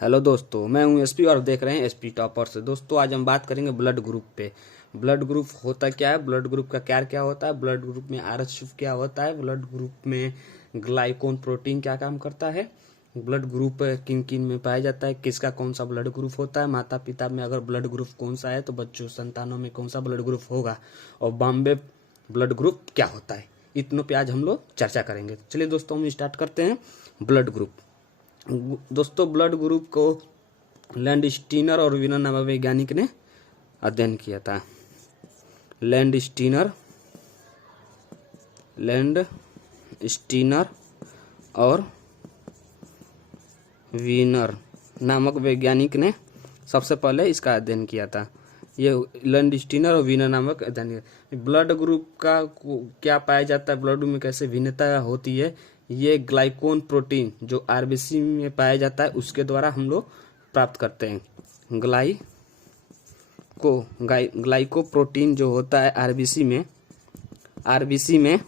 Hello दोस्तों, मैं हूं एसपी और देख रहे हैं एसपी टॉपर्स। दोस्तों, आज हम बात करेंगे ब्लड ग्रुप पे। ब्लड ग्रुप होता क्या है, ब्लड ग्रुप का क्या क्या होता है, ब्लड ग्रुप में आरएच क्या होता है, ब्लड ग्रुप में ग्लाइकोन प्रोटीन क्या काम करता है, ब्लड ग्रुप किन किन में पाया जाता है, किसका कौन सा ब्लड ग्रुप होता है, माता पिता में अगर ब्लड ग्रुप कौन सा है तो बच्चों संतानों में कौन सा ब्लड ग्रुप होगा, और बॉम्बे ब्लड ग्रुप क्या होता है, इतनों पे आज हम लोग चर्चा करेंगे। चलिए दोस्तों, हम स्टार्ट करते हैं। Blood group. दोस्तों, ब्लड ग्रुप को लैंड स्टीनर और विनर नामक वैज्ञानिक ने अध्ययन किया था। लैंड स्टीनर और विनर नामक वैज्ञानिक ने सबसे पहले इसका अध्ययन किया था। ये लैंड स्टीनर और विनर नामक अध्ययन। ब्लड ग्रुप का क्या पाया जाता है, ब्लड में कैसे भिन्नता होती है, ये ग्लाइकोन प्रोटीन जो आरबीसी में पाया जाता है उसके द्वारा हम लोग प्राप्त करते हैं। ग्लाइको प्रोटीन जो होता है आरबीसी में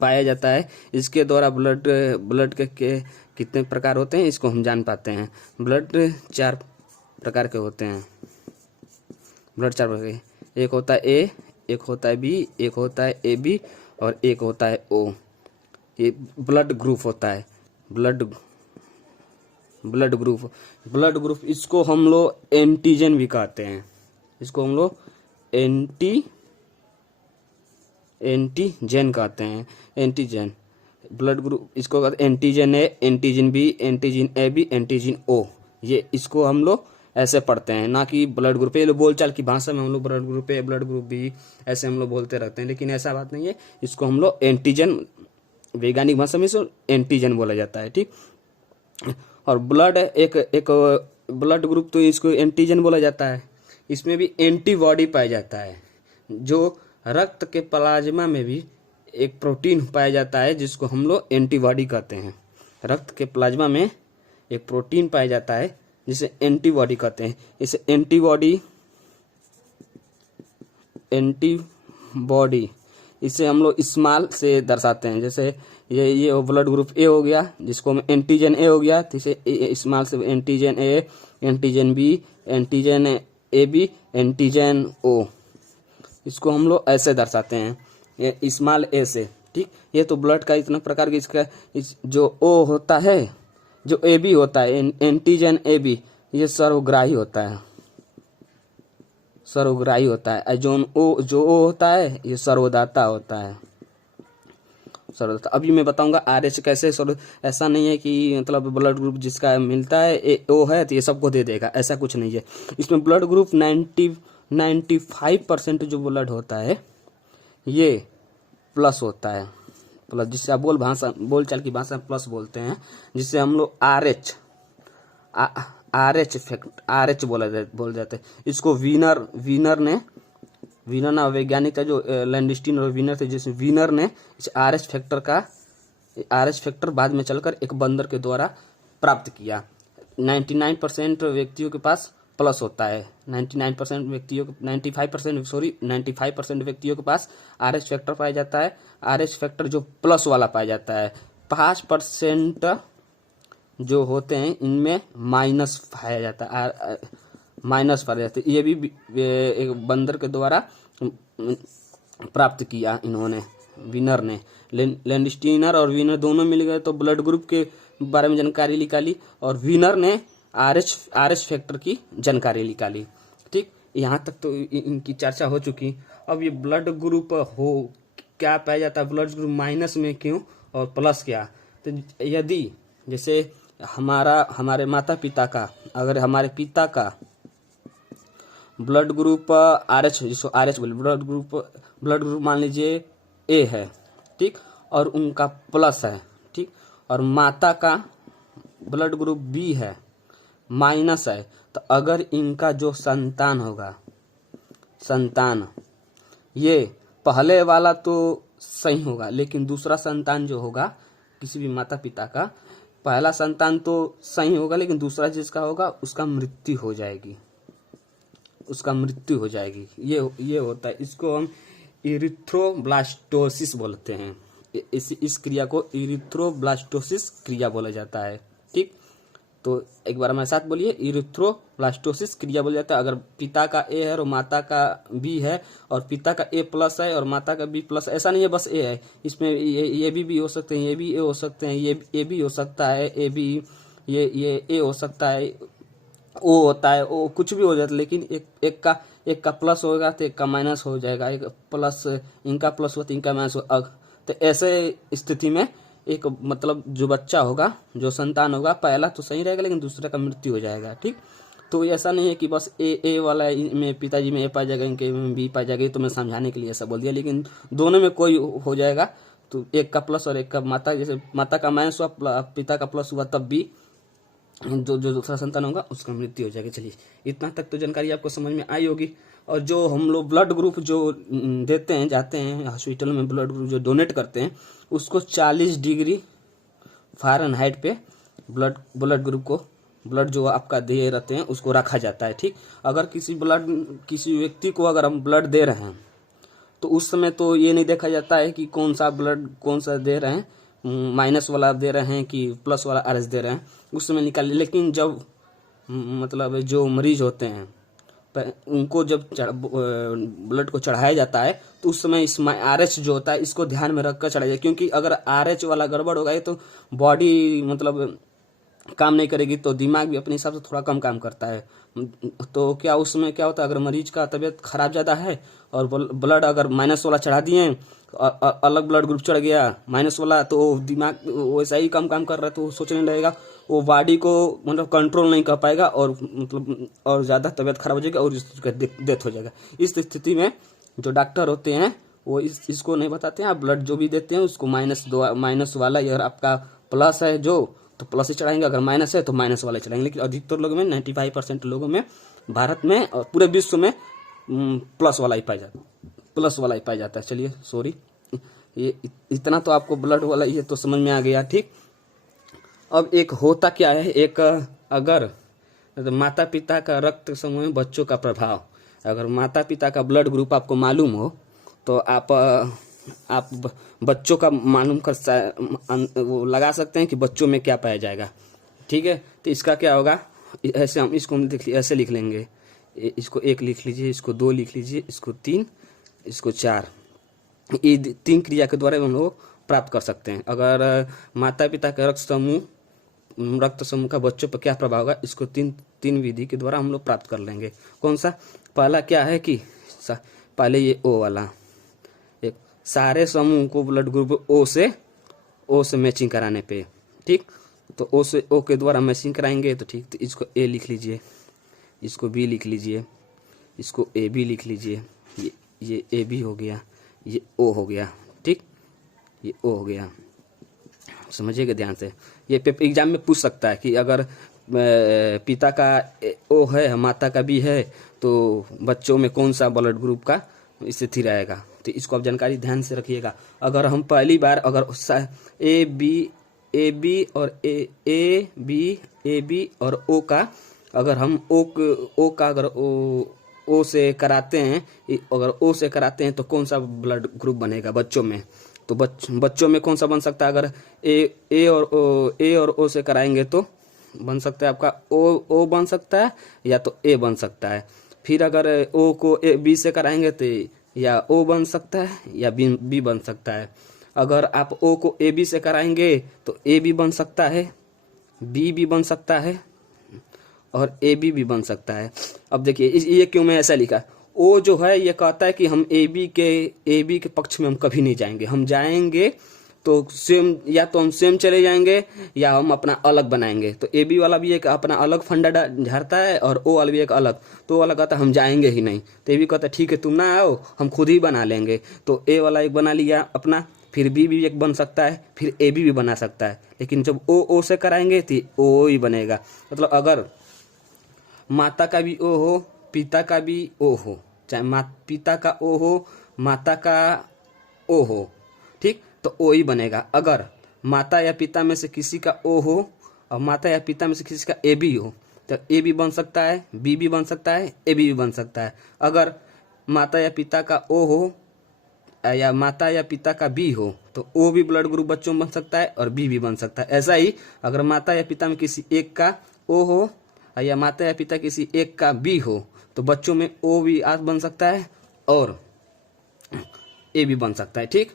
पाया जाता है। इसके द्वारा ब्लड के कितने प्रकार होते हैं इसको हम जान पाते हैं। ब्लड 4 प्रकार के होते हैं। ब्लड 4 प्रकार के, एक होता है ए, एक होता है बी, एक होता है ए बी और एक होता है ओ। ये ब्लड ग्रुप होता है। ब्लड ग्रुप इसको हम लोग एंटीजन भी कहते हैं। इसको हम लोग एंटीजन कहते हैं। एंटीजन ब्लड ग्रुप इसको कहते हैं antigen A, antigen B, antigen A B, antigen O. ये इसको हम लोग ऐसे पढ़ते हैं, ना कि ब्लड ग्रुप। ये बोलचाल की भाषा में हम लोग blood group A, blood group B ऐसे हम लोग बोलते रहते हैं, लेकिन ऐसा बात नहीं है। इसको हम लोग एंटीजन, वैज्ञानिक भाषा में इसको एंटीजन बोला जाता है। ठीक। और ब्लड एक ब्लड ग्रुप तो इसको एंटीजन बोला जाता है। इसमें भी एंटीबॉडी पाया जाता है। जो रक्त के प्लाज्मा में भी एक प्रोटीन पाया जाता है जिसको हम लोग एंटीबॉडी कहते हैं। रक्त के प्लाज्मा में एक प्रोटीन पाया जाता है जिसे एंटीबॉडी कहते हैं। इसे एंटीबॉडी इसे हम लोग स्मॉल से दर्शाते हैं। जैसे ये ब्लड ग्रुप ए हो गया, जिसको हम एंटीजन ए हो गया, तो इसे स्मॉल से antigen A, antigen B, antigen A B, antigen O, इसको हम लोग ऐसे दर्शाते हैं, ये स्मॉल ए से। ठीक। ये तो ब्लड का इतना प्रकार की इसका जो ओ होता है, जो ए बी होता है, एंटीजन ए बी, ये सर्वग्राही होता है। जो ओ होता है ये सर्वदाता होता है। अभी मैं बताऊंगा आरएच कैसे। ऐसा नहीं है कि मतलब ब्लड ग्रुप जिसका मिलता है ओ है तो ये सबको दे देगा, ऐसा कुछ नहीं है। इसमें ब्लड ग्रुप 95% जो ब्लड होता है ये प्लस होता है। प्लस, जिससे आप बोलचाल की भाषा में प्लस बोलते हैं, जिससे हम लोग आरएच बोल जाते हैं। इसको विनर ना वैज्ञानिक था जो लैंडस्टीन और विनर थे, जिसमें विनर ने इस आरएच फैक्टर बाद में चलकर एक बंदर के द्वारा प्राप्त किया। 99% व्यक्तियों के पास प्लस होता है। 95% व्यक्तियों के पास आरएच फैक्टर पाया जाता है। आरएच फैक्टर जो प्लस वाला पाया जाता है। 5% जो होते हैं इनमें माइनस पाया जाता है। ये भी एक बंदर के द्वारा प्राप्त किया इन्होंने, विनर ने। लैंडस्टीनर और विनर दोनों मिल गए तो ब्लड ग्रुप के बारे में जानकारी निकाली, और विनर ने आरएच फैक्टर की जानकारी निकाली। ठीक। यहाँ तक तो इनकी चर्चा हो चुकी। अब ये ब्लड ग्रुप हो क्या पाया जाता है, ब्लड ग्रुप माइनस में क्यों और प्लस क्या। तो यदि जैसे हमारे माता पिता का, अगर हमारे पिता का ब्लड ग्रुप आरएच, जिसको आरएच बोले, ब्लड ग्रुप मान लीजिए ए है, ठीक, और उनका प्लस है, ठीक, और माता का ब्लड ग्रुप बी है, माइनस है, तो अगर इनका जो संतान होगा, ये पहले वाला तो सही होगा, लेकिन दूसरा संतान जो होगा किसी भी माता पिता का, पहला संतान तो सही होगा लेकिन दूसरा जिसका होगा उसका मृत्यु हो जाएगी। ये होता है। इसको हम इरिथ्रोब्लास्टोसिस बोलते हैं। इस क्रिया को इरिथ्रोब्लास्टोसिस क्रिया बोला जाता है। ठीक। तो एक बार हमारे साथ बोलिए, इरिथ्रोब्लास्टोसिस क्रिया बोल जाता है। अगर पिता का ए है और माता का बी है, और पिता का ए प्लस है और माता का बी प्लस, ऐसा नहीं है बस ए है, इसमें ये भी हो सकते हैं, ये भी ए हो सकते हैं, ये ए भी हो सकता है, ए बी, ये ए हो सकता है, ओ होता है, ओ कुछ भी हो जाता है, लेकिन एक का प्लस होगा तो एक का माइनस हो जाएगा, एक प्लस, इनका प्लस हो तो इनका माइनस हो। तो ऐसे स्थिति में एक मतलब जो बच्चा होगा, जो संतान होगा, पहला तो सही रहेगा लेकिन दूसरे का मृत्यु हो जाएगा। ठीक, तो ऐसा नहीं है कि बस ए वाला में पिताजी में ए पाया जाएगा, इनके में बी पाया जाएगा, तो मैं समझाने के लिए ऐसा बोल दिया, लेकिन दोनों में कोई हो जाएगा। तो एक का प्लस और एक का माता, जैसे माता का माइनस हुआ, पिता का प्लस हुआ, तब भी जो दूसरा संतान होगा उसका मृत्यु हो जाएगी। चलिए, इतना तक तो जानकारी आपको समझ में आई होगी। और जो हम लोग ब्लड ग्रुप जो देते हैं, जाते हैं हॉस्पिटल में, ब्लड ग्रुप जो डोनेट करते हैं, उसको 40 डिग्री फ़ारेनहाइट पे ब्लड ग्रुप को, ब्लड जो आपका दे रहते हैं उसको रखा जाता है। ठीक, अगर किसी व्यक्ति को अगर हम ब्लड दे रहे हैं तो उस समय तो ये नहीं देखा जाता है कि कौन सा ब्लड कौन सा दे रहे हैं, माइनस वाला दे रहे हैं कि प्लस वाला आरएस दे रहे हैं, उस समय निकाल। लेकिन जब मतलब जो मरीज होते हैं उनको जब ब्लड को चढ़ाया जाता है तो उस समय इस आरएच जो होता है इसको ध्यान में रखकर चढ़ाया जाए, क्योंकि अगर आरएच वाला गड़बड़ होगा तो बॉडी मतलब काम नहीं करेगी, तो दिमाग भी अपने हिसाब से थोड़ा कम काम करता है। तो क्या उसमें क्या होता है, अगर मरीज का तबीयत खराब ज़्यादा है और ब्लड अगर माइनस वाला चढ़ा दिए, अलग ब्लड ग्रुप चढ़ गया माइनस वाला, तो दिमाग वैसा ही कम काम कर रहा है, तो सोचने लगेगा, वो बॉडी को मतलब कंट्रोल नहीं कर पाएगा और मतलब और ज़्यादा तबीयत खराब हो जाएगी और इसका डेथ हो जाएगा। इस स्थिति में जो डॉक्टर होते हैं वो इसको नहीं बताते हैं, आप ब्लड जो भी देते हैं उसको माइनस वाला, अगर आपका प्लस है जो तो प्लस ही चढ़ाएंगे, अगर माइनस है तो माइनस वाले चढ़ाएंगे। लेकिन अधिकतर लोगों में 95% लोगों में, भारत में और पूरे विश्व में प्लस वाला ही पाया जाता है। चलिए, सॉरी, ये इतना तो आपको ब्लड वाला ये तो समझ में आ गया। ठीक, अब एक होता क्या है, एक अगर तो माता पिता का रक्त समूह में बच्चों का प्रभाव, अगर माता पिता का ब्लड ग्रुप आपको मालूम हो तो आप बच्चों का मालूम कर वो लगा सकते हैं कि बच्चों में क्या पाया जाएगा। ठीक है, तो इसका क्या होगा, ऐसे हम इसको ऐसे लिख लेंगे, इसको 1 लिख लीजिए, इसको 2 लिख लीजिए, इसको 3, इसको 4। ये 3 क्रिया के द्वारा हम लोग प्राप्त कर सकते हैं। अगर माता पिता का रक्त समूह का बच्चों पर क्या प्रभाव होगा, इसको तीन विधि के द्वारा हम लोग प्राप्त कर लेंगे। कौन सा, पहला क्या है कि पहले ये ओ वाला, एक सारे समूह को ब्लड ग्रुप ओ से मैचिंग कराने पे, ठीक, तो ओ से ओ के द्वारा मैचिंग कराएंगे तो ठीक, तो इसको ए लिख लीजिए, इसको बी लिख लीजिए, इसको ए बी लिख लीजिए, ये ए बी हो गया, ये ओ हो गया। ठीक, ये ओ हो गया, समझिएगा ध्यान से। ये पेपर एग्जाम में पूछ सकता है कि अगर पिता का ओ है माता का बी है तो बच्चों में कौन सा ब्लड ग्रुप का स्थिति रहेगा, तो इसको आप जानकारी ध्यान से रखिएगा। अगर हम पहली बार अगर ए बी और ए बी और ओ का अगर हम ओ का अगर ओ से कराते हैं, अगर ओ से कराते हैं तो कौन सा ब्लड ग्रुप बनेगा बच्चों में, तो बच्चों में कौन सा बन सकता है, अगर ए और ओ से कराएंगे तो बन सकता है आपका ओ बन सकता है या तो ए बन सकता है। फिर अगर ओ को बी से कराएंगे तो या ओ बन सकता है या बी बन सकता है। अगर आप ओ को ए बी से कराएंगे तो ए भी बन सकता है, बी भी बन सकता है और ए बी बन सकता है। अब देखिए ये क्यों मैं ऐसा लिखा, ओ जो है ये कहता है कि हम ए बी के पक्ष में हम कभी नहीं जाएंगे, हम जाएंगे तो सेम, या तो हम सेम चले जाएंगे या हम अपना अलग बनाएंगे। तो ए बी वाला भी एक अपना अलग फंडा झाड़ता है और ओ वाला भी एक अलग, तो वाला कहता है हम जाएंगे ही नहीं, तो ए बी कहता है ठीक है तुम ना आओ हम खुद ही बना लेंगे। तो ए वाला एक बना लिया अपना, फिर बी भी एक बन सकता है, फिर ए बी बना सकता है। लेकिन जब ओ से कराएंगे तो ओ ही बनेगा। मतलब अगर माता का भी ओ हो पिता का भी ओ हो, चाहे पिता का ओ हो माता का ओ हो, ठीक, तो ओ ही बनेगा। अगर माता या पिता में से किसी का ओ हो और माता या पिता में से किसी का ए बी हो तो ए भी बन सकता है, बी भी बन सकता है, ए भी बन सकता है। अगर माता या पिता का ओ हो या माता या पिता का बी हो तो ओ भी ब्लड ग्रुप बच्चों में बन सकता है और बी भी बन सकता है। ऐसा ही अगर माता या पिता में किसी एक का ओ हो या माता या पिता किसी एक का बी हो तो बच्चों में ओ भी आज बन सकता है और ए भी बन सकता है। ठीक,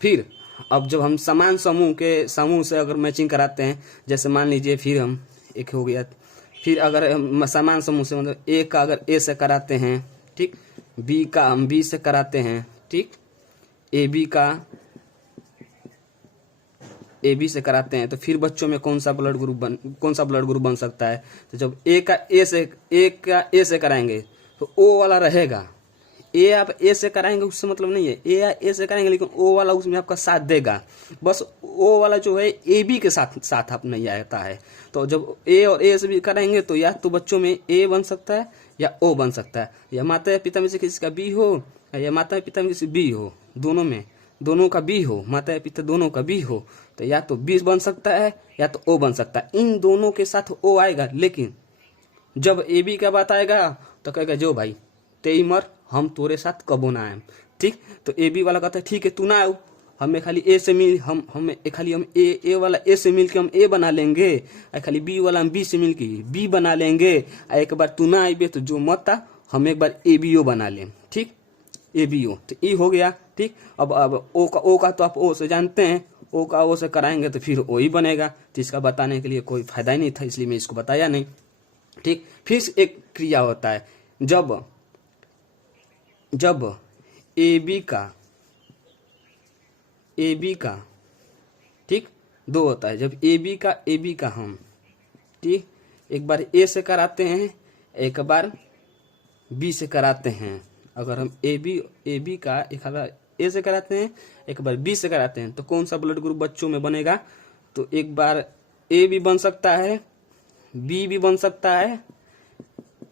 फिर अब जब हम समान समूह से अगर मैचिंग कराते हैं, जैसे मान लीजिए फिर हम एक हो गया, फिर अगर हम समान समूह से मतलब ए का अगर ए से कराते हैं, ठीक, बी का हम बी से कराते हैं, ठीक, ए बी का ए बी से कराते हैं, तो फिर बच्चों में कौन सा ब्लड ग्रुप बन सकता है। तो जब ए का ए से कराएंगे तो ओ वाला रहेगा। ए आप ए से कराएंगे उससे मतलब नहीं है, ए या ए से कराएंगे लेकिन ओ वाला उसमें आपका साथ देगा। बस ओ वाला जो है ए बी के साथ आप नहीं आता है। तो जब ए और ए से भी कराएंगे तो या तो बच्चों में ए बन सकता है या ओ बन सकता है, या माता या पिता में से किसी का बी हो या माता या पिता में किसी बी हो, दोनों का बी हो, माता या पिता दोनों का बी हो, तो या तो बी बन सकता है या तो ओ बन सकता है। इन दोनों के साथ ओ आएगा, लेकिन जब ए बी का बात आएगा तो कहेगा जो भाई तेई मर, हम तोरे साथ कबो ना आए। ठीक, तो ए बी वाला कहता है ठीक है तू ना आओ, हमें खाली ए से मिल हम ए वाला ए से मिल के हम ए बना लेंगे, खाली बी वाला हम बी से मिल के बी बना लेंगे। एक बार तू ना आइबे तो जो मत आ, हम एक बार ए बी ओ बना लें। ठीक, ए बी ओ तो ई हो गया। ठीक, अब ओ का तो आप ओ से जानते हैं, ओ का ओ से कराएंगे तो फिर ओ ही बनेगा। तो इसका बताने के लिए कोई फायदा ही नहीं था, इसलिए मैं इसको बताया नहीं। ठीक, फिर एक क्रिया होता है जब ए बी का ठीक दो होता है, जब ए बी का हम ठीक एक बार ए से कराते हैं, एक बार बी से कराते हैं। अगर हम ए बी का एक बार ए से कराते हैं, एक बार बी से कराते हैं, तो कौन सा ब्लड ग्रुप बच्चों में बनेगा। तो एक बार ए भी बन सकता है, बी भी बन सकता है,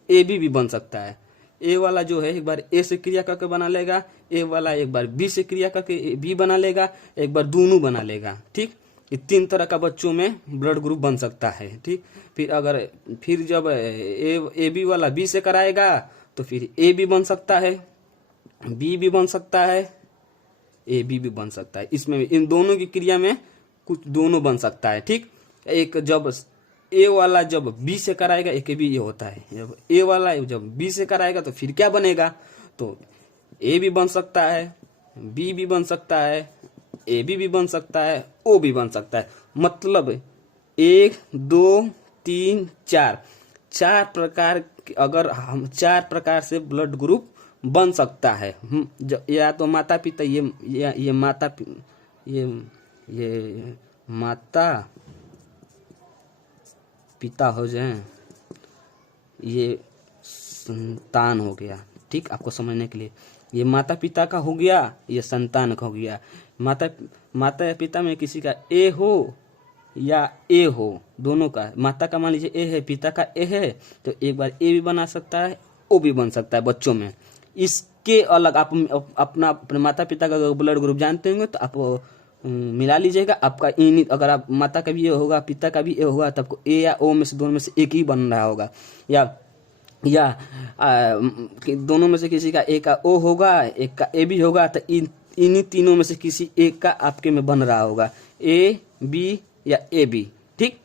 ए बी बन सकता है। ए वाला जो है एक बार ए से क्रिया करके बना लेगा, ए वाला एक बार बी से क्रिया करके बी बना लेगा, एक बार दोनों बना लेगा। ठीक, ये 3 तरह का बच्चों में ब्लड ग्रुप बन सकता है। ठीक, फिर जब ए बी वाला बी से कराएगा तो फिर ए बी बन सकता है, बी भी बन सकता है, ए बी भी बन सकता है। इसमें इन दोनों की क्रिया में कुछ दोनों बन सकता है। ठीक, एक जब ए वाला जब बी से कराएगा, एक भी ये होता है, जब ए वाला जब बी से कराएगा तो फिर क्या बनेगा, तो ए भी बन सकता है, बी भी बन सकता है, ए बी बन सकता है, ओ भी बन सकता है। मतलब 1 2 3 4 प्रकार, अगर हम 4 प्रकार से ब्लड ग्रुप बन सकता है। या तो माता पिता ये माता पिता हो जाए, ये संतान हो गया। ठीक, आपको समझने के लिए ये माता पिता का हो गया, ये संतान का हो गया। माता या पिता में किसी का ए हो या ए हो, दोनों का, माता का मान लीजिए ए है, पिता का ए है, तो एक बार ए भी बना सकता है, ओ भी बन सकता है बच्चों में। इसके अलग आप अपने माता पिता का ब्लड ग्रुप जानते होंगे तो आप मिला लीजिएगा। आपका अगर आप माता का भी ए होगा, पिता का भी ए होगा, तो आपको ए या ओ में से दोनों में से एक ही बन रहा होगा, या दोनों में से किसी का ए का ओ होगा, एक का ए भी होगा, तो इन्हीं तीनों में से किसी एक का आपके में बन रहा होगा, ए बी या ए बी। ठीक,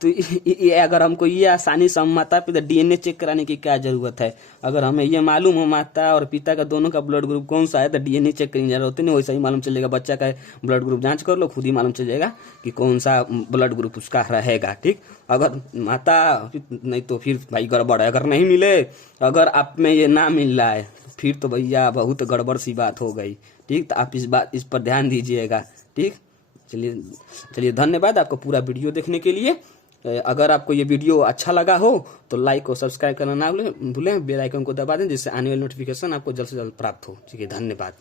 तो ये अगर हमको ये आसानी से हम माता पिता डीएनए चेक कराने की क्या जरूरत है। अगर हमें ये मालूम हो माता और पिता का दोनों का ब्लड ग्रुप कौन सा है तो डीएनए चेक करने की जरूरत नहीं, वैसा ही मालूम चलेगा। बच्चा का ब्लड ग्रुप जांच कर लो, खुद ही मालूम चल जाएगा कि कौन सा ब्लड ग्रुप उसका रहेगा। ठीक, अगर माता नहीं तो फिर भाई गड़बड़ है। अगर नहीं मिले, अगर आप में ये ना मिल रहा है फिर तो भैया बहुत गड़बड़ सी बात हो गई। ठीक, तो आप इस पर ध्यान दीजिएगा। ठीक, चलिए धन्यवाद आपको पूरा वीडियो देखने के लिए। अगर आपको ये वीडियो अच्छा लगा हो तो लाइक और सब्सक्राइब करना ना भूलें, बेल आइकन को दबा दें जिससे आने वाली नोटिफिकेशन आपको जल्द से जल्द प्राप्त हो। ठीक है, धन्यवाद।